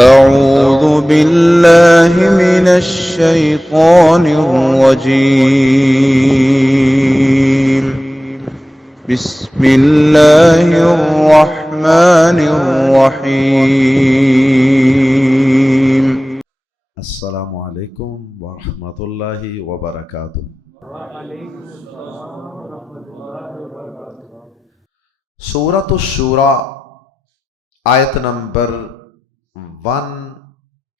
أعوذ بالله من الشيطان الرجيم. بسم الله الرحمن الرحيم. السلام علیکم ورحمۃ اللہ وبرکاتہ۔ سورۃ الشورى آیت نمبر 1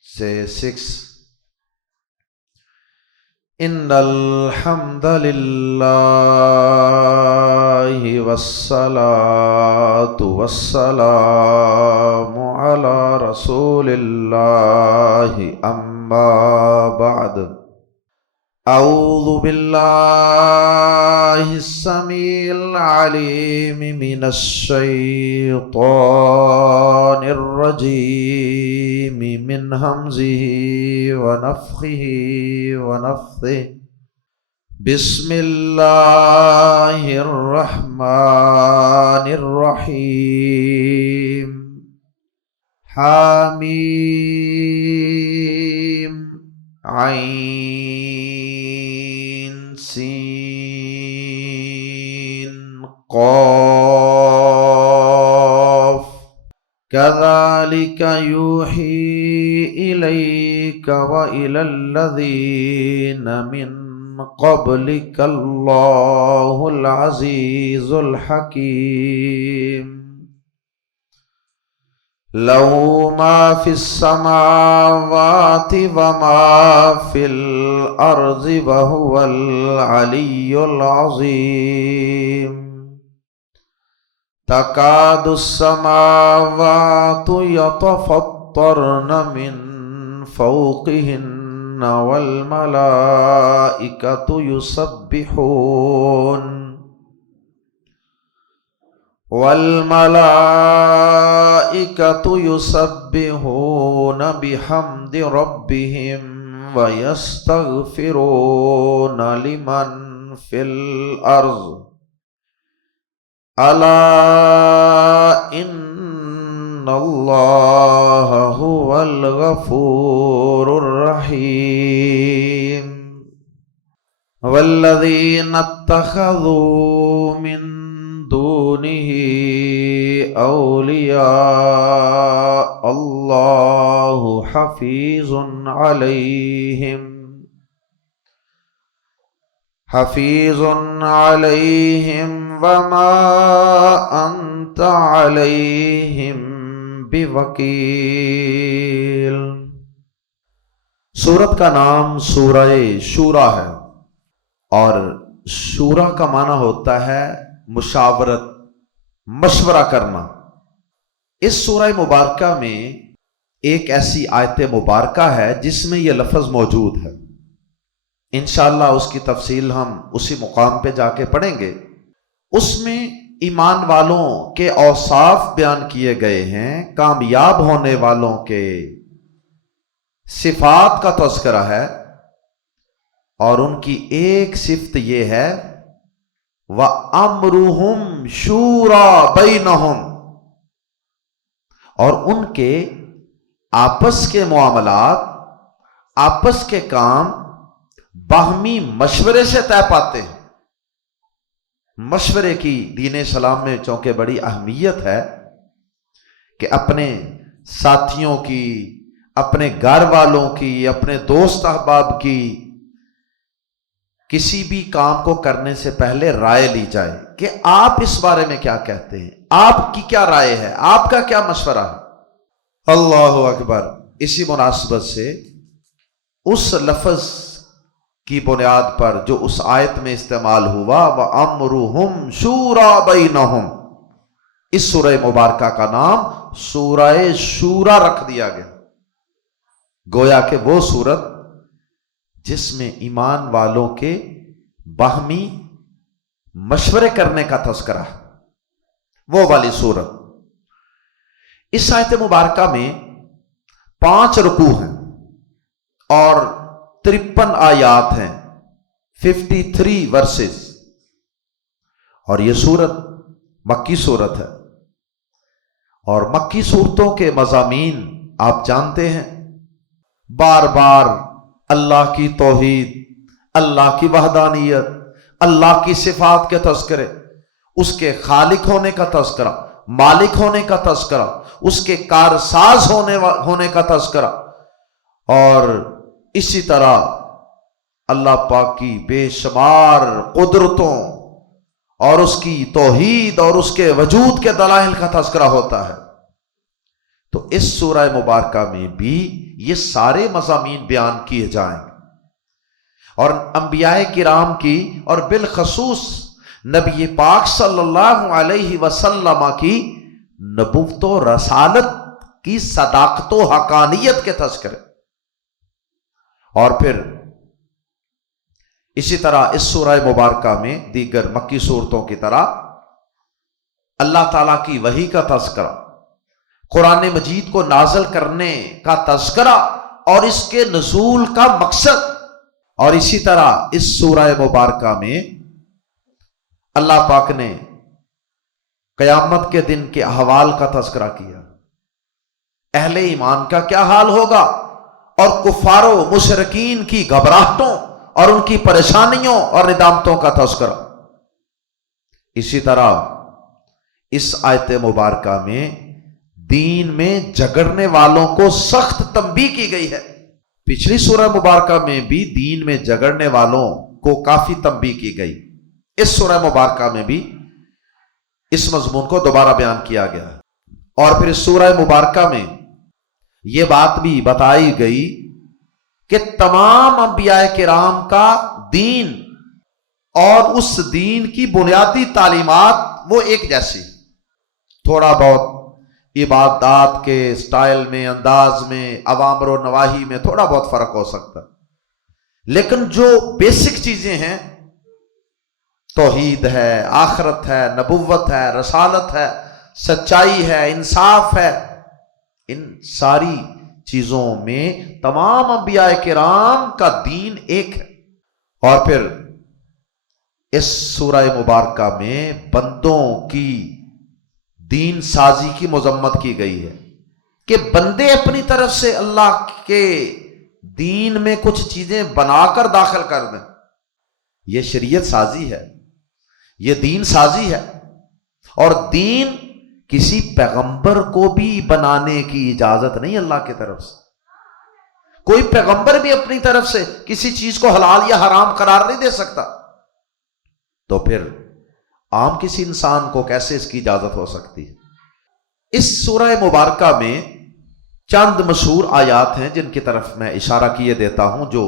سے 6۔ ان الحمد للہ والصلاة والسلام علی رسول اللہ اما بعد۔ اعوذ باللہ السمیع العلیم من الشیطان الرجیم من ہمزہ ونفخہ ونفثہ۔ بسم اللہ الرحمن الرحیم۔ حامیم عین سین قاف۔ كذلك يوحي إليك وإلى الذين من قبلك الله العزيز الحكيم۔ له ما في السماوات وما في الأرض وهو العلي العظيم۔ تكاد السماوات يتفطرن من فوقهن والملائكة يسبحون بحمد ربهم ويستغفرون لمن في الأرض ألا إن الله هو الغفور الرحيم۔ والذين اتخذوا من دونه أولياء الله حفيظ عليهم وما أنت عليهم بوکیل۔ سورت کا نام سورہ شورى ہے، اور شورى کا معنی ہوتا ہے مشاورت، مشورہ کرنا۔ اس سورہ مبارکہ میں ایک ایسی آیت مبارکہ ہے جس میں یہ لفظ موجود ہے۔ انشاءاللہ اس کی تفصیل ہم اسی مقام پہ جا کے پڑھیں گے۔ اس میں ایمان والوں کے اوصاف بیان کیے گئے ہیں، کامیاب ہونے والوں کے صفات کا تذکرہ ہے، اور ان کی ایک صفت یہ ہے وَأَمْرُهُمْ شُورَى بَيْنَهُمْ، اور ان کے آپس کے معاملات، آپس کے کام باہمی مشورے سے طے پاتے ہیں۔ مشورے کی دین اسلام میں چونکہ بڑی اہمیت ہے کہ اپنے ساتھیوں کی، اپنے گھر والوں کی، اپنے دوست احباب کی کسی بھی کام کو کرنے سے پہلے رائے لی جائے کہ آپ اس بارے میں کیا کہتے ہیں، آپ کی کیا رائے ہے، آپ کا کیا مشورہ ہے۔ اللہ اکبر۔ اسی مناسبت سے اس لفظ کی بنیاد پر جو اس آیت میں استعمال ہوا وَأَمْرُهُمْ شُورَى بَيْنَهُمْ، اس سورہ مبارکہ کا نام سورہ شورى رکھ دیا گیا، گویا کہ وہ سورت جس میں ایمان والوں کے باہمی مشورے کرنے کا تذکرہ ہے، وہ والی سورت۔ اس آیت مبارکہ میں 5 رکوع ہیں اور 53 آیات ہیں، 53 ورسز، اور یہ سورت مکی سورت ہے، اور مکی صورتوں کے مضامین آپ جانتے ہیں بار بار اللہ کی توحید، اللہ کی وحدانیت، اللہ کی صفات کے تذکرے، اس کے خالق ہونے کا تذکرہ، مالک ہونے کا تذکرہ، اس کے کارساز ہونے کا تذکرہ، اور اسی طرح اللہ پاک کی بے شمار قدرتوں اور اس کی توحید اور اس کے وجود کے دلائل کا تذکرہ ہوتا ہے۔ تو اس سورہ مبارکہ میں بھی یہ سارے مضامین بیان کیے جائیں اور انبیاء کرام کی اور بالخصوص نبی پاک صلی اللہ علیہ وسلم کی نبوت و رسالت کی صداقت و حقانیت کے تذکرے، اور پھر اسی طرح اس سورہ مبارکہ میں دیگر مکی صورتوں کی طرح اللہ تعالیٰ کی وحی کا تذکرہ، قرآن مجید کو نازل کرنے کا تذکرہ اور اس کے نزول کا مقصد، اور اسی طرح اس سورہ مبارکہ میں اللہ پاک نے قیامت کے دن کے احوال کا تذکرہ کیا، اہل ایمان کا کیا حال ہوگا، اور کفار و مشرکین کی گھبراہٹوں اور ان کی پریشانیوں اور ندامتوں کا تذکرہ۔ اسی طرح اس آیت مبارکہ میں دین میں جھگڑنے والوں کو سخت تنبیہ کی گئی ہے۔ پچھلی سورہ مبارکہ میں بھی دین میں جھگڑنے والوں کو کافی تنبیہ کی گئی، اس سورہ مبارکہ میں بھی اس مضمون کو دوبارہ بیان کیا گیا، اور پھر اس سورہ مبارکہ میں یہ بات بھی بتائی گئی کہ تمام انبیاء کرام کا دین اور اس دین کی بنیادی تعلیمات وہ ایک جیسی، تھوڑا بہت عبادات کے سٹائل میں، انداز میں، اوامر و نواہی میں تھوڑا بہت فرق ہو سکتا، لیکن جو بیسک چیزیں ہیں، توحید ہے، آخرت ہے، نبوت ہے، رسالت ہے، سچائی ہے، انصاف ہے، ان ساری چیزوں میں تمام انبیاء کرام کا دین ایک ہے۔ اور پھر اس سورہ مبارکہ میں بندوں کی دین سازی کی مذمت کی گئی ہے کہ بندے اپنی طرف سے اللہ کے دین میں کچھ چیزیں بنا کر داخل کر دیں، یہ شریعت سازی ہے، یہ دین سازی ہے، اور دین کسی پیغمبر کو بھی بنانے کی اجازت نہیں اللہ کی طرف سے۔ کوئی پیغمبر بھی اپنی طرف سے کسی چیز کو حلال یا حرام قرار نہیں دے سکتا، تو پھر عام کسی انسان کو کیسے اس کی اجازت ہو سکتی ہے؟ اس سورہ مبارکہ میں چند مشہور آیات ہیں جن کی طرف میں اشارہ کیے دیتا ہوں، جو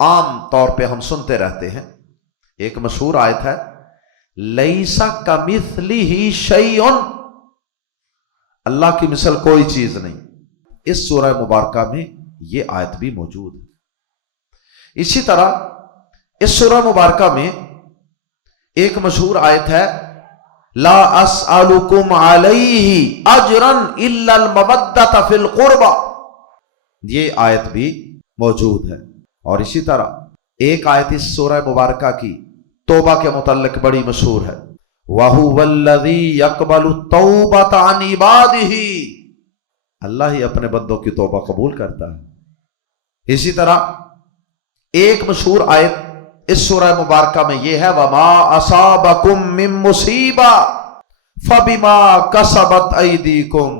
عام طور پہ ہم سنتے رہتے ہیں۔ ایک مشہور آیت ہے لیسا کمثلہ شیء، اللہ کی مثل کوئی چیز نہیں۔ اس سورہ مبارکہ میں یہ آیت بھی موجود ہے۔ اسی طرح اس سورہ مبارکہ میں ایک مشہور آیت ہے لا اسألکم علیہ اجرا الا المودۃ فی القربى، یہ آیت بھی موجود ہے۔ اور اسی طرح ایک آیت اس سورہ مبارکہ کی توبہ کے متعلق بڑی مشہور ہے وَهُوَ الَّذِي يَقْبَلُ التَّوْبَةَ عَنْ عِبَادِهِ، اللہ ہی اپنے بندوں کی توبہ قبول کرتا ہے۔ اسی طرح ایک مشہور آیت اس سورہ مبارکہ میں یہ ہے وَمَا أَصَابَكُم مِّن مُّصِيبَةٍ فَبِمَا كَسَبَتْ أَيْدِيكُم،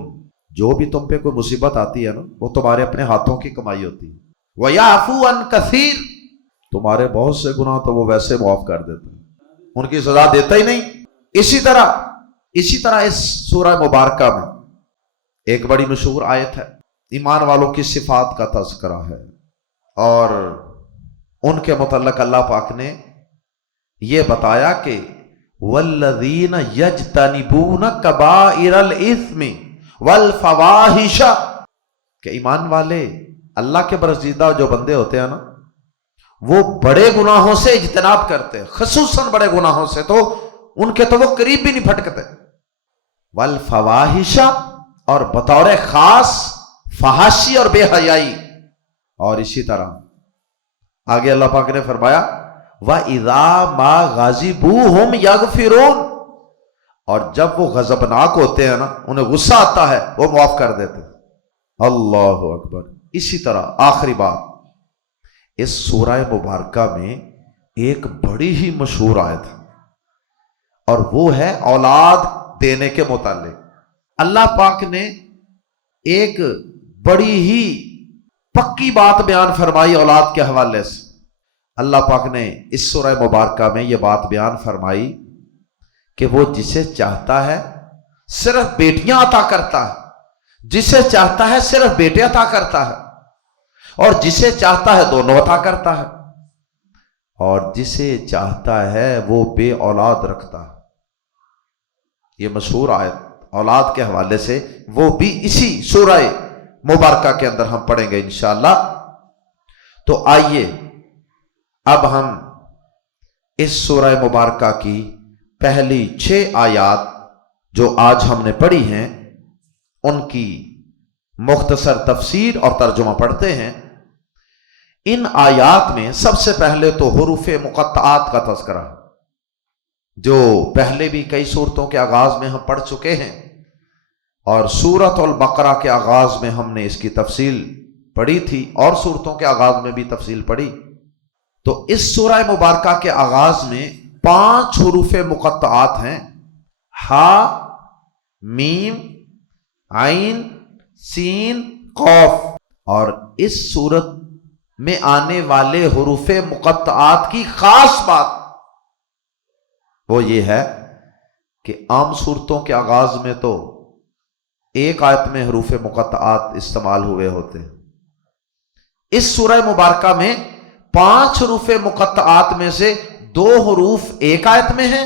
جو بھی تم پہ کوئی مصیبت آتی ہے نا وہ تمہارے اپنے ہاتھوں کی کمائی ہوتی ہے۔ وَيَعْفُو عَن كَثِيرٍ، تمہارے بہت سے گناہ تو وہ ویسے معاف کر دیتے ہیں، ان کی سزا دیتا ہی نہیں۔ اسی طرح اس سورہ مبارکہ میں ایک بڑی مشہور آیت ہے، ایمان والوں کی صفات کا تذکرہ ہے، اور ان کے متعلق اللہ پاک نے یہ بتایا کہ والذین یجتنبون کبائر الاثم والفواحش، کہ ایمان والے اللہ کے برگزیدہ جو بندے ہوتے ہیں نا وہ بڑے گناہوں سے اجتناب کرتے ہیں، خصوصاً بڑے گناہوں سے تو ان کے تو وہ قریب بھی نہیں پھٹکتے، والفواحش، اور بطور خاص فحاشی اور بے حیائی۔ اور اسی طرح آگے اللہ پاک نے فرمایا وَإِذَا مَا غَضِبُوا هُمْ يَغْفِرُونَ، اور جب وہ غضبناک ہوتے ہیں نا، انہیں غصہ آتا ہے، وہ معاف کر دیتے۔ اللہ اکبر۔ اسی طرح آخری بات، اس سورہ مبارکہ میں ایک بڑی ہی مشہور آیت ہے، اور وہ ہے اولاد دینے کے متعلق۔ اللہ پاک نے ایک بڑی ہی پکی بات بیان فرمائی اولاد کے حوالے سے۔ اللہ پاک نے اس سورہ مبارکہ میں یہ بات بیان فرمائی کہ وہ جسے چاہتا ہے صرف بیٹیاں عطا کرتا ہے، جسے چاہتا ہے صرف بیٹے عطا کرتا ہے، اور جسے چاہتا ہے دونوں عطا کرتا ہے، اور جسے چاہتا ہے وہ بے اولاد رکھتا ہے۔ یہ مشہور آیت اولاد کے حوالے سے، وہ بھی اسی سورہ مبارکہ کے اندر ہم پڑھیں گے انشاءاللہ۔ تو آئیے اب ہم اس سورہ مبارکہ کی پہلی 6 آیات جو آج ہم نے پڑھی ہیں ان کی مختصر تفسیر اور ترجمہ پڑھتے ہیں۔ ان آیات میں سب سے پہلے تو حروف مقطعات کا تذکرہ، جو پہلے بھی کئی صورتوں کے آغاز میں ہم پڑھ چکے ہیں، اور سورۃ البقرہ کے آغاز میں ہم نے اس کی تفصیل پڑھی تھی، اور صورتوں کے آغاز میں بھی تفصیل پڑھی۔ تو اس سورہ مبارکہ کے آغاز میں 5 حروف مقطعات ہیں، ہا، میم، عین، سین، قاف۔ اور اس سورت میں آنے والے حروف مقطعات کی خاص بات وہ یہ ہے کہ عام صورتوں کے آغاز میں تو ایک آیت میں حروف مقطعات استعمال ہوئے ہوتے ہیں۔ اس سورہ مبارکہ میں 5 حروف مقطعات میں سے 2 حروف ایک آیت میں ہیں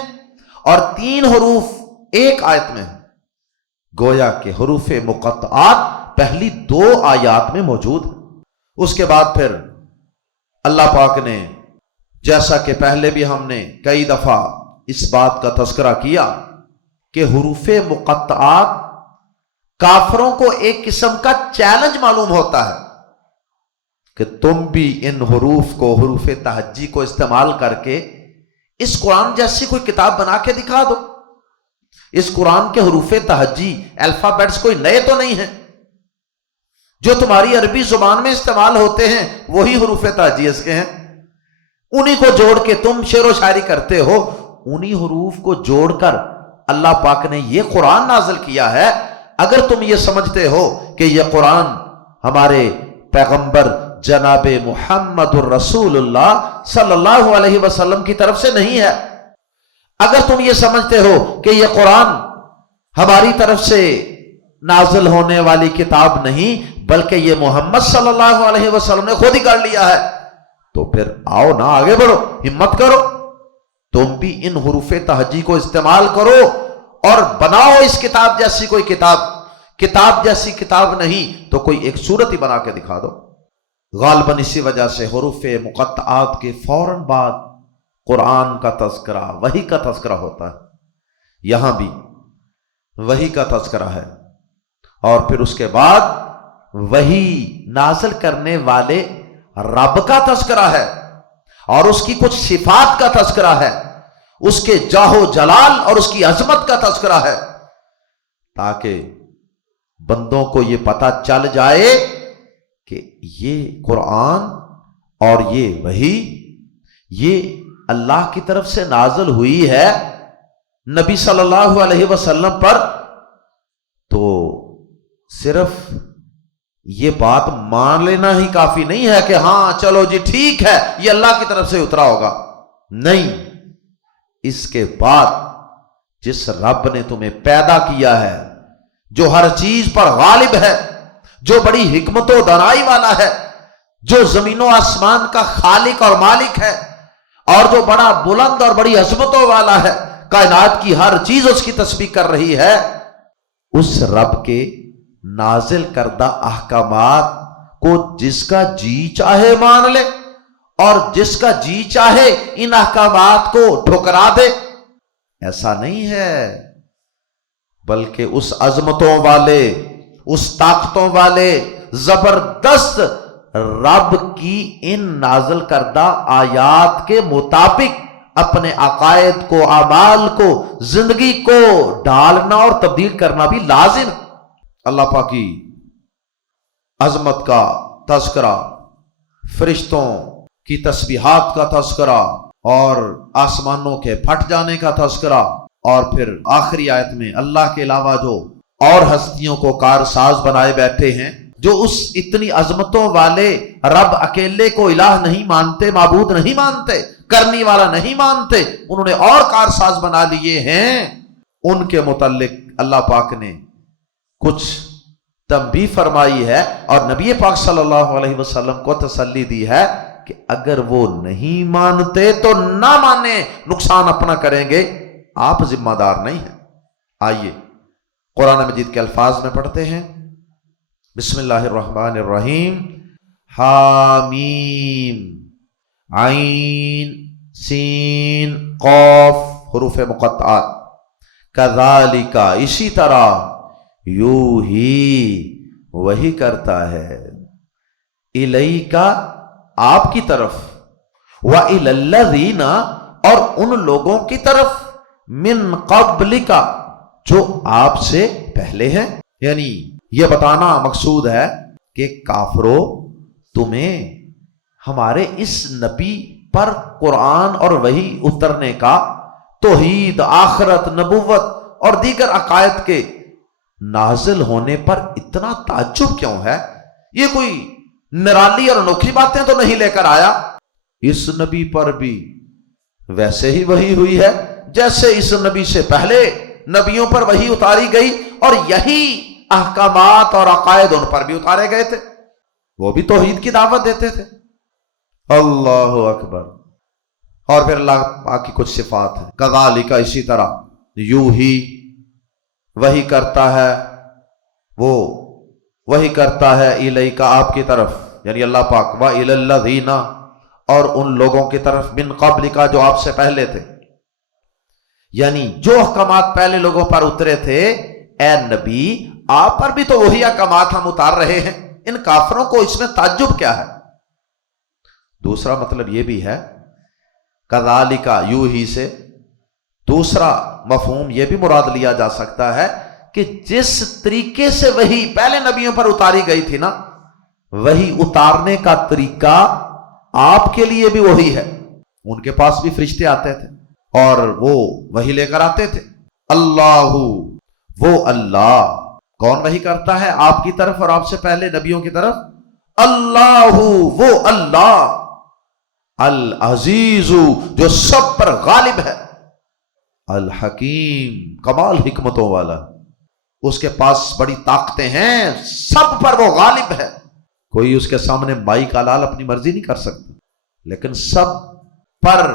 اور 3 حروف ایک آیت میں ہیں، گویا کہ حروف مقطعات پہلی 2 آیات میں موجود ہیں۔ اس کے بعد پھر اللہ پاک نے، جیسا کہ پہلے بھی ہم نے کئی دفعہ اس بات کا تذکرہ کیا کہ حروف مقطعات کافروں کو ایک قسم کا چیلنج معلوم ہوتا ہے کہ تم بھی ان حروف کو، حروف تہجی کو استعمال کر کے اس قرآن جیسی کوئی کتاب بنا کے دکھا دو۔ اس قرآن کے حروف تہجی الفابیٹس کوئی نئے تو نہیں ہیں، جو تمہاری عربی زبان میں استعمال ہوتے ہیں وہی حروف تہجی اس کے ہیں، انہی کو جوڑ کے تم شعر و شاعری کرتے ہو۔ انہی حروف کو جوڑ کر اللہ پاک نے یہ قرآن نازل کیا ہے۔ اگر تم یہ سمجھتے ہو کہ یہ قرآن ہمارے پیغمبر جناب محمد الرسول اللہ صلی اللہ علیہ وسلم کی طرف سے نہیں ہے، اگر تم یہ سمجھتے ہو کہ یہ قرآن ہماری طرف سے نازل ہونے والی کتاب نہیں بلکہ یہ محمد صلی اللہ علیہ وسلم نے خود ہی کر لیا ہے، تو پھر آؤ نا، آگے بڑھو، ہمت کرو، تم بھی ان حروف تہجی کو استعمال کرو اور بناؤ اس کتاب جیسی کوئی کتاب جیسی کتاب نہیں تو کوئی ایک صورت ہی بنا کے دکھا دو۔ غالباً اسی وجہ سے حروف مقطعات کے فوراً بعد قرآن کا تذکرہ، وحی کا تذکرہ ہوتا ہے۔ یہاں بھی وحی کا تذکرہ ہے، اور پھر اس کے بعد وحی نازل کرنے والے رب کا تذکرہ ہے، اور اس کی کچھ صفات کا تذکرہ ہے، اس کے جاہ و جلال اور اس کی عظمت کا تذکرہ ہے، تاکہ بندوں کو یہ پتہ چل جائے کہ یہ قرآن اور یہ وحی یہ اللہ کی طرف سے نازل ہوئی ہے نبی صلی اللہ علیہ وسلم پر، تو صرف یہ بات مان لینا ہی کافی نہیں ہے کہ ہاں چلو جی ٹھیک ہے یہ اللہ کی طرف سے اترا ہوگا، نہیں، اس کے بعد جس رب نے تمہیں پیدا کیا ہے، جو ہر چیز پر غالب ہے، جو بڑی حکمت و دانائی والا ہے، جو زمین و آسمان کا خالق اور مالک ہے، اور جو بڑا بلند اور بڑی عظمتوں والا ہے، کائنات کی ہر چیز اس کی تسبیح کر رہی ہے، اس رب کے نازل کردہ احکامات کو جس کا جی چاہے مان لے اور جس کا جی چاہے ان احکامات کو ٹھکرا دے، ایسا نہیں ہے، بلکہ اس عظمتوں والے، اس طاقتوں والے زبردست رب کی ان نازل کردہ آیات کے مطابق اپنے عقائد کو، اعمال کو، زندگی کو ڈالنا اور تبدیل کرنا بھی لازم ہے۔ اللہ پاک کی عظمت کا تذکرہ، فرشتوں کی تسبیحات کا تذکرہ اور آسمانوں کے پھٹ جانے کا تذکرہ، اور پھر آخری آیت میں اللہ کے علاوہ جو اور ہستیوں کو کارساز بنائے بیٹھے ہیں، جو اس اتنی عظمتوں والے رب اکیلے کو الہ نہیں مانتے، معبود نہیں مانتے، کرنے والا نہیں مانتے، انہوں نے اور کارساز بنا لیے ہیں، ان کے متعلق اللہ پاک نے کچھ تنبیہ فرمائی ہے اور نبی پاک صلی اللہ علیہ وسلم کو تسلی دی ہے کہ اگر وہ نہیں مانتے تو نہ مانے، نقصان اپنا کریں گے، آپ ذمہ دار نہیں ہیں۔ آئیے قرآن مجید کے الفاظ میں پڑھتے ہیں۔ بسم اللہ الرحمن الرحیم۔ حامیم، عین، سین، قاف، حروف مقطعات۔ کذالک، اسی طرح، یوہی، وہی کرتا ہے، الیک، آپ کی طرف، وَإِلَى الَّذِينَ، اور ان لوگوں کی طرف، من قبلک، جو آپ سے پہلے ہیں۔ یعنی یہ بتانا مقصود ہے کہ کافرو، تمہیں ہمارے اس نبی پر قرآن اور وحی اترنے کا، توحید، آخرت، نبوت اور دیگر عقائد کے نازل ہونے پر اتنا تعجب کیوں ہے؟ یہ کوئی نرالی اور انوکھی باتیں تو نہیں لے کر آیا۔ اس نبی پر بھی ویسے ہی وحی ہوئی ہے جیسے اس نبی سے پہلے نبیوں پر وحی اتاری گئی، اور یہی احکامات اور عقائد ان پر بھی اتارے گئے تھے، وہ بھی توحید کی دعوت دیتے تھے۔ اللہ اکبر۔ اور پھر اللہ پاک کی کچھ صفات ہیں۔ کذالک، اسی طرح، یوہی، وحی کرتا ہے، وہ وحی کرتا ہے، الیک، آپ کی طرف، یعنی اللہ پاک، وَإِلَى الَّذِينَ، اور ان لوگوں کی طرف، من قبلک، جو آپ سے پہلے تھے، یعنی جو احکامات پہلے لوگوں پر اترے تھے، اے نبی آپ پر بھی تو وہی احکامات ہم اتار رہے ہیں، ان کافروں کو اس میں تعجب کیا ہے؟ دوسرا مطلب یہ بھی ہے، کذالک، یوں ہی سے، دوسرا مفہوم یہ بھی مراد لیا جا سکتا ہے کہ جس طریقے سے وحی پہلے نبیوں پر اتاری گئی تھی نا، وحی اتارنے کا طریقہ آپ کے لیے بھی وہی ہے۔ ان کے پاس بھی فرشتے آتے تھے اور وہ وحی لے کر آتے تھے۔ اللہ، وہ اللہ، کون وحی کرتا ہے آپ کی طرف اور آپ سے پہلے نبیوں کی طرف؟ اللہ، وہ اللہ، العزیز، جو سب پر غالب ہے، الحکیم، کمال حکمتوں والا، اس کے پاس بڑی طاقتیں ہیں، سب پر وہ غالب ہے، کوئی اس کے سامنے بائی کا لال اپنی مرضی نہیں کر سکتا، لیکن سب پر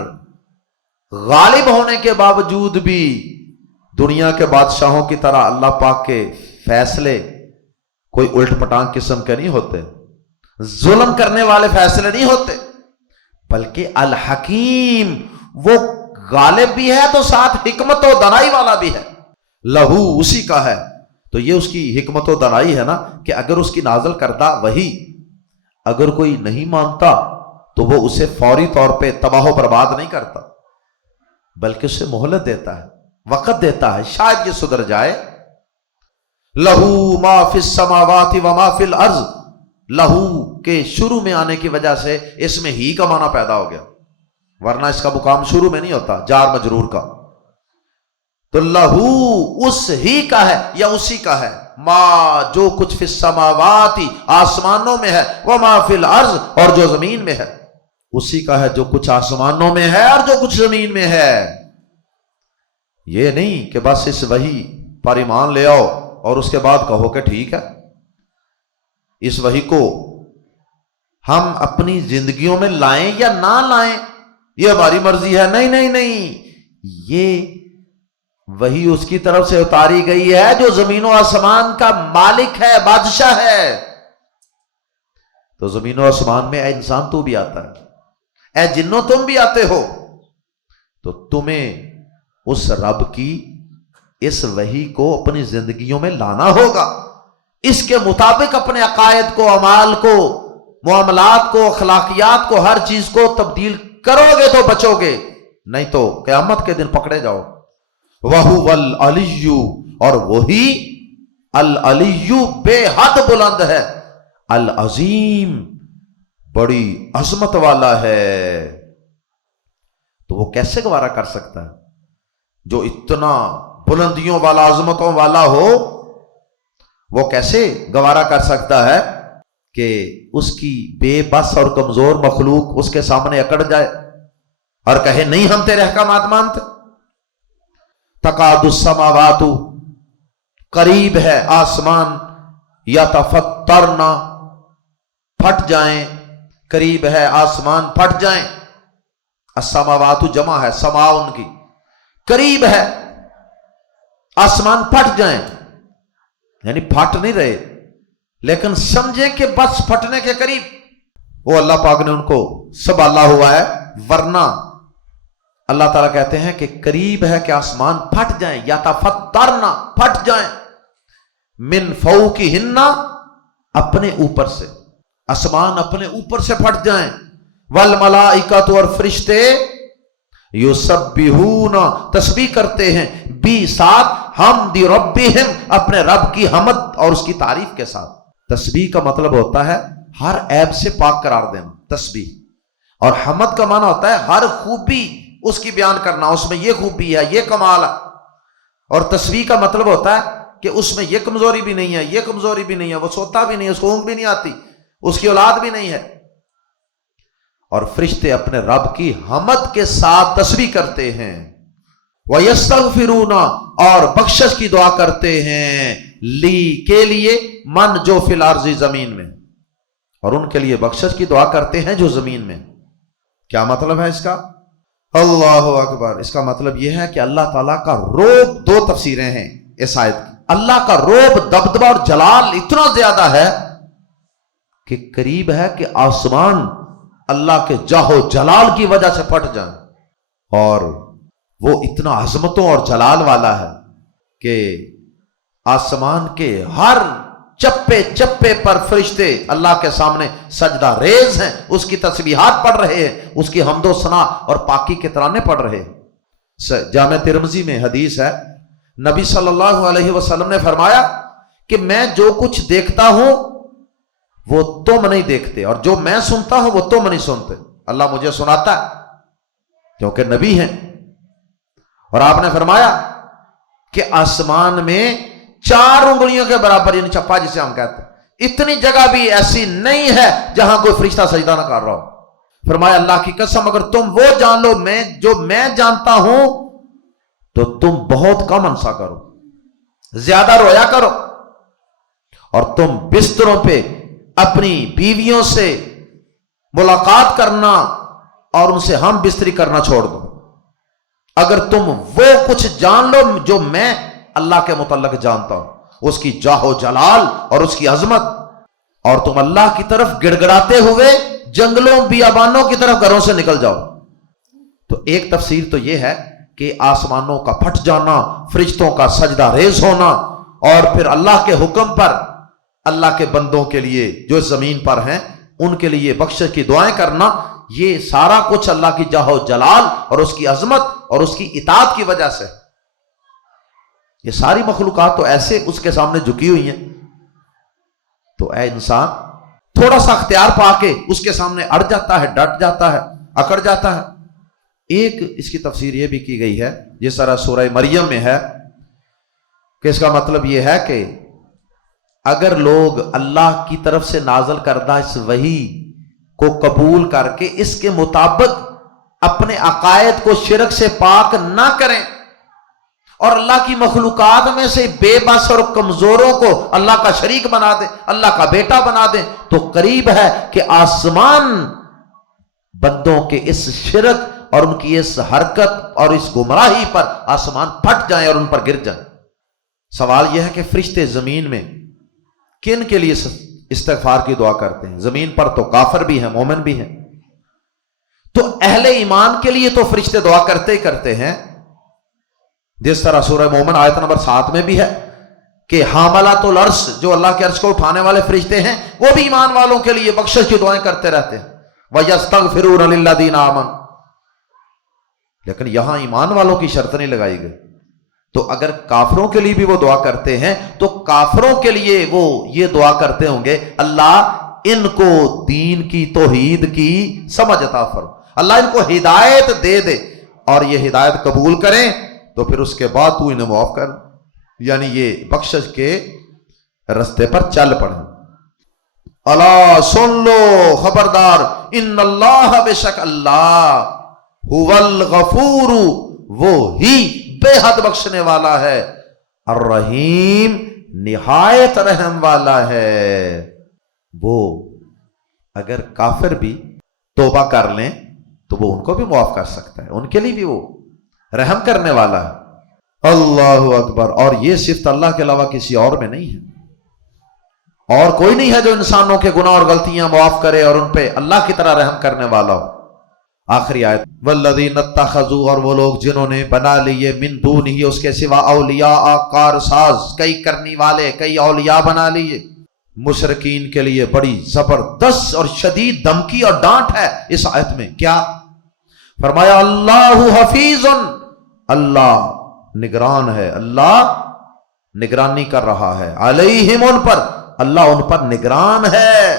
غالب ہونے کے باوجود بھی دنیا کے بادشاہوں کی طرح اللہ پاک کے فیصلے کوئی الٹ پٹانگ قسم کے نہیں ہوتے، ظلم کرنے والے فیصلے نہیں ہوتے، بلکہ الحکیم، وہ غالب بھی ہے تو ساتھ حکمت و دانائی والا بھی ہے۔ لہو، اسی کا ہے، تو یہ اس کی حکمت و دانائی ہے نا، کہ اگر اس کی نازل کردہ وحی اگر کوئی نہیں مانتا تو وہ اسے فوری طور پہ تباہ و برباد نہیں کرتا، بلکہ اسے مہلت دیتا ہے، وقت دیتا ہے، شاید یہ سدھر جائے۔ لہو ما فی السماوات و ما فی الارض، لہو کے شروع میں آنے کی وجہ سے اس میں ہی کا معنی پیدا ہو گیا، ورنہ اس کا مقام شروع میں نہیں ہوتا، جار مجرور کا، تو لہو اس ہی کا ہے یا اسی کا ہے، ما، جو کچھ فی السماوات، آسمانوں میں ہے، وما فی الارض، اور جو زمین میں ہے، اسی کا ہے جو کچھ آسمانوں میں ہے اور جو کچھ زمین میں ہے۔ یہ نہیں کہ بس اس وحی پر ایمان لے آؤ اور اس کے بعد کہو کہ ٹھیک ہے، اس وحی کو ہم اپنی زندگیوں میں لائیں یا نہ لائیں یہ ہماری مرضی ہے۔ نہیں نہیں نہیں، یہ وحی اس کی طرف سے اتاری گئی ہے جو زمین و آسمان کا مالک ہے، بادشاہ ہے۔ تو زمین و آسمان میں اے انسان تو بھی آتا ہے، اے جنوں تم بھی آتے ہو، تو تمہیں اس رب کی اس وحی کو اپنی زندگیوں میں لانا ہوگا، اس کے مطابق اپنے عقائد کو، اعمال کو، معاملات کو، اخلاقیات کو، ہر چیز کو تبدیل کرو گے تو بچو گے، نہیں تو قیامت کے دن پکڑے جاؤ۔ وَهُوَ الْعَلِيُّ، اور وہی العلی، بے حد بلند ہے، العظیم، بڑی عظمت والا ہے۔ تو وہ کیسے گوارا کر سکتا ہے جو اتنا بلندیوں والا، عظمتوں والا ہو؟ وہ کیسے گوارا کر سکتا ہے کہ اس کی بے بس اور کمزور مخلوق اس کے سامنے اکڑ جائے اور کہے نہیں ہم تیرے احکامات مانتے؟ تکاد السماوات، قریب ہے آسمان، یتفطرنا، پھٹ جائیں، قریب ہے آسمان پھٹ جائیں۔ السماوات جمع ہے سماء ان کی، قریب ہے آسمان پھٹ جائیں، یعنی پھٹ نہیں رہے لیکن سمجھیں کہ بس پھٹنے کے قریب۔ وہ اللہ پاک نے ان کو سنبھالا ہوا ہے، ورنہ اللہ تعالیٰ کہتے ہیں کہ قریب ہے کہ آسمان پھٹ جائیں، یا تفترنا، پھٹ جائیں، من فوقہن، اپنے اوپر سے، آسمان اپنے اوپر سے پھٹ جائیں، والملائکۃ، اور فرشتے، یسبحون، تسبیح کرتے ہیں، بھی ساتھ، حمد ربہم، اپنے رب کی حمد اور اس کی تعریف کے ساتھ۔ تسبیح کا مطلب ہوتا ہے ہر عیب سے پاک قرار دینا، تسبیح، اور حمد کا معنی ہوتا ہے ہر خوبی اس کی بیان کرنا، اس میں یہ خوبی ہے، یہ کمال ہے۔ اور تسبیح کا مطلب ہوتا ہے کہ اس میں یہ کمزوری بھی نہیں ہے، یہ کمزوری بھی نہیں ہے، وہ سوتا بھی نہیں ہے، اس کو اونگ بھی نہیں آتی، اس کی اولاد بھی نہیں ہے۔ اور فرشتے اپنے رب کی حمد کے ساتھ تسبیح کرتے ہیں، وَيَسْتَغْفِرُونَ، اور بخشش کی دعا کرتے ہیں، لی، کے لیے، من، جو فی الارض، زمین میں، اور ان کے لیے بخشش کی دعا کرتے ہیں جو زمین میں۔ کیا مطلب ہے اس کا؟ اللہ اکبر۔ اس کا مطلب یہ ہے کہ اللہ تعالیٰ کا روب، دو تفسیریں ہیں اس آیت کی۔ اللہ کا روب، دبدبہ اور جلال اتنا زیادہ ہے کہ قریب ہے کہ آسمان اللہ کے جاہ و جلال کی وجہ سے پھٹ جائیں، اور وہ اتنا عظمتوں اور جلال والا ہے کہ آسمان کے ہر چپے چپے پر فرشتے اللہ کے سامنے سجدہ ریز ہیں، اس کی تسبیحات پڑھ رہے ہیں، اس کی حمد و ثنا اور پاکی کے ترانے پڑھ رہے ہیں۔ جامع ترمذی میں حدیث ہے، نبی صلی اللہ علیہ وسلم نے فرمایا کہ میں جو کچھ دیکھتا ہوں وہ تم نہیں دیکھتے، اور جو میں سنتا ہوں وہ تم نہیں سنتے۔ اللہ مجھے سناتا ہے کیونکہ نبی ہیں، اور آپ نے فرمایا کہ آسمان میں 4 انگلیوں کے برابر، یعنی چپا جسے ہم کہتے ہیں، اتنی جگہ بھی ایسی نہیں ہے جہاں کوئی فرشتہ سجدہ نہ کر رہا ہو۔ فرمایا اللہ کی قسم اگر تم وہ جان لو جو میں جانتا ہوں تو تم بہت کم انسا کرو، زیادہ رویا کرو، اور تم بستروں پہ اپنی بیویوں سے ملاقات کرنا اور ان سے ہم بستری کرنا چھوڑ دو۔ اگر تم وہ کچھ جان لو جو میں اللہ کے متعلق جانتا ہوں، اس کی جاہ و جلال اور اس کی عظمت، اور تم اللہ کی طرف گڑگڑاتے ہوئے جنگلوں بیابانوں کی طرف گھروں سے نکل جاؤ۔ تو ایک تفسیر تو یہ ہے کہ آسمانوں کا پھٹ جانا، فرشتوں کا سجدہ ریز ہونا، اور پھر اللہ کے حکم پر اللہ کے بندوں کے لیے جو زمین پر ہیں ان کے لیے بخشش کی دعائیں کرنا، یہ سارا کچھ اللہ کی جاہ و جلال اور اس کی عظمت اور اس کی اطاعت کی وجہ سے۔ یہ ساری مخلوقات تو ایسے اس کے سامنے جھکی ہوئی ہیں، تو اے انسان تھوڑا سا اختیار پا کے اس کے سامنے اڑ جاتا ہے، ڈٹ جاتا ہے، اکڑ جاتا ہے۔ ایک اس کی تفسیر یہ بھی کی گئی ہے جس طرح سورہ مریم میں ہے کہ اس کا مطلب یہ ہے کہ اگر لوگ اللہ کی طرف سے نازل کردہ اس وحی کو قبول کر کے اس کے مطابق اپنے عقائد کو شرک سے پاک نہ کریں، اور اللہ کی مخلوقات میں سے بے بس اور کمزوروں کو اللہ کا شریک بنا دیں، اللہ کا بیٹا بنا دیں، تو قریب ہے کہ آسمان بندوں کے اس شرک اور ان کی اس حرکت اور اس گمراہی پر آسمان پھٹ جائیں اور ان پر گر جائیں۔ سوال یہ ہے کہ فرشتے زمین میں کن کے لیے استغفار کی دعا کرتے ہیں؟ زمین پر تو کافر بھی ہیں، مومن بھی ہیں، تو اہل ایمان کے لیے تو فرشتے دعا کرتے ہی کرتے ہیں، جس طرح سورہ مومن آیت نمبر 7 میں بھی ہے کہ حاملات العرش، جو اللہ کے عرش کو اٹھانے والے فرشتے ہیں، وہ بھی ایمان والوں کے لیے بخشش کی دعائیں کرتے رہتے ہیں، وَيَسْتَغْفِرُونَ لِلَّذِينَ آمَنُوا، لیکن یہاں ایمان والوں کی شرط نہیں لگائی گئی۔ تو اگر کافروں کے لیے بھی وہ دعا کرتے ہیں تو کافروں کے لیے وہ یہ دعا کرتے ہوں گے اللہ ان کو دین کی توحید کی سمجھ عطا فرما، اللہ ان کو ہدایت دے دے، اور یہ ہدایت قبول کریں تو پھر اس کے بعد تو انہیں معاف کر، یعنی یہ بخشش کے رستے پر چل پڑیں۔ اللہ سن لو، خبردار، ان اللہ بے شک اللہ هو الغفور وہ ہی بے حد بخشنے والا ہے، الرحیم نہایت رحم والا ہے۔ وہ اگر کافر بھی توبہ کر لیں تو وہ ان کو بھی معاف کر سکتا ہے، ان کے لیے بھی وہ رحم کرنے والا ہے۔ اللہ اکبر۔ اور یہ صفت اللہ کے علاوہ کسی اور میں نہیں ہے، اور کوئی نہیں ہے جو انسانوں کے گناہ اور غلطیاں معاف کرے اور ان پہ اللہ کی طرح رحم کرنے والا ہو۔ آخری آیت، والذین اتخذوا اور وہ لوگ جنہوں نے بنا لیے من دونہ اس کے سوا اولیاء کارساز، کئی کرنی والے، کئی اولیاء بنا لیے۔ مشرکین کے لیے بڑی زبردست اور شدید دھمکی اور ڈانٹ ہے اس آیت میں۔ کیا فرمایا؟ اللہ حفیظ، اللہ نگران ہے، اللہ نگرانی کر رہا ہے، علیہم ان پر، اللہ ان پر نگران ہے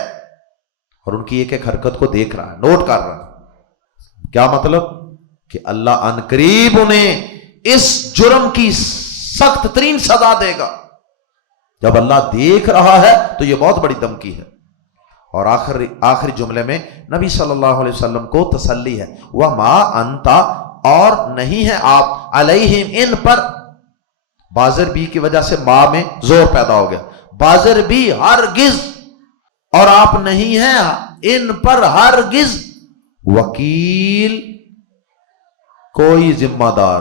اور ان کی ایک ایک حرکت کو دیکھ رہا ہے، نوٹ کر رہا ہے۔ کیا مطلب؟ کہ اللہ عنقریب انہیں اس جرم کی سخت ترین سزا دے گا۔ جب اللہ دیکھ رہا ہے تو یہ بہت بڑی دھمکی ہے۔ اور آخری جملے میں نبی صلی اللہ علیہ وسلم کو تسلی ہے، وَمَا أَنْتَ اور نہیں ہے آپ، علیہم ان پر، بازر بھی کی وجہ سے ماں میں زور پیدا ہو گیا، بازر بھی ہرگز، اور آپ نہیں ہیں ان پر ہرگز وکیل، کوئی ذمہ دار،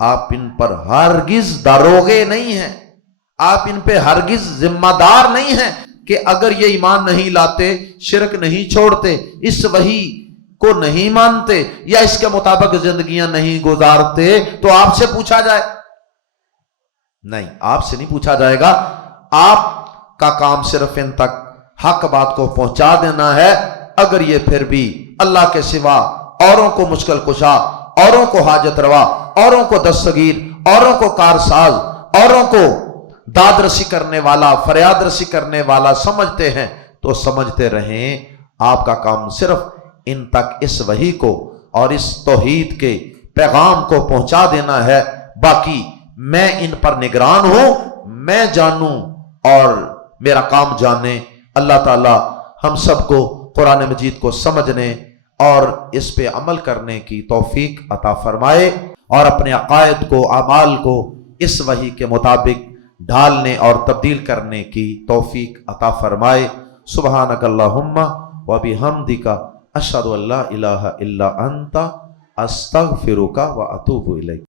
آپ ان پر ہرگز داروغے نہیں ہیں، آپ ان پہ ہرگز ذمہ دار نہیں ہیں کہ اگر یہ ایمان نہیں لاتے، شرک نہیں چھوڑتے، اس وحی کو نہیں مانتے یا اس کے مطابق زندگیاں نہیں گزارتے تو آپ سے پوچھا جائے۔ نہیں، آپ سے نہیں پوچھا جائے گا، آپ کا کام صرف ان تک حق بات کو پہنچا دینا ہے۔ اگر یہ پھر بھی اللہ کے سوا اوروں کو مشکل کشا، اوروں کو حاجت روا، اوروں کو دستگیر، اوروں کو کارساز، اوروں کو داد رسی کرنے والا، فریاد رسی کرنے والا سمجھتے ہیں تو سمجھتے رہیں، آپ کا کام صرف ان تک اس وحی کو اور اس توحید کے پیغام کو پہنچا دینا ہے، باقی میں ان پر نگران ہوں، میں جانوں اور میرا کام جانے۔ اللہ تعالی ہم سب کو قرآن مجید کو سمجھنے اور اس پہ عمل کرنے کی توفیق عطا فرمائے، اور اپنے عقائد کو، اعمال کو اس وحی کے مطابق ڈھالنے اور تبدیل کرنے کی توفیق عطا فرمائے۔ سبحانک اللہم و بحمدک، اشہد ان لا الہ الا انت، استغفرک و اتوب الیک۔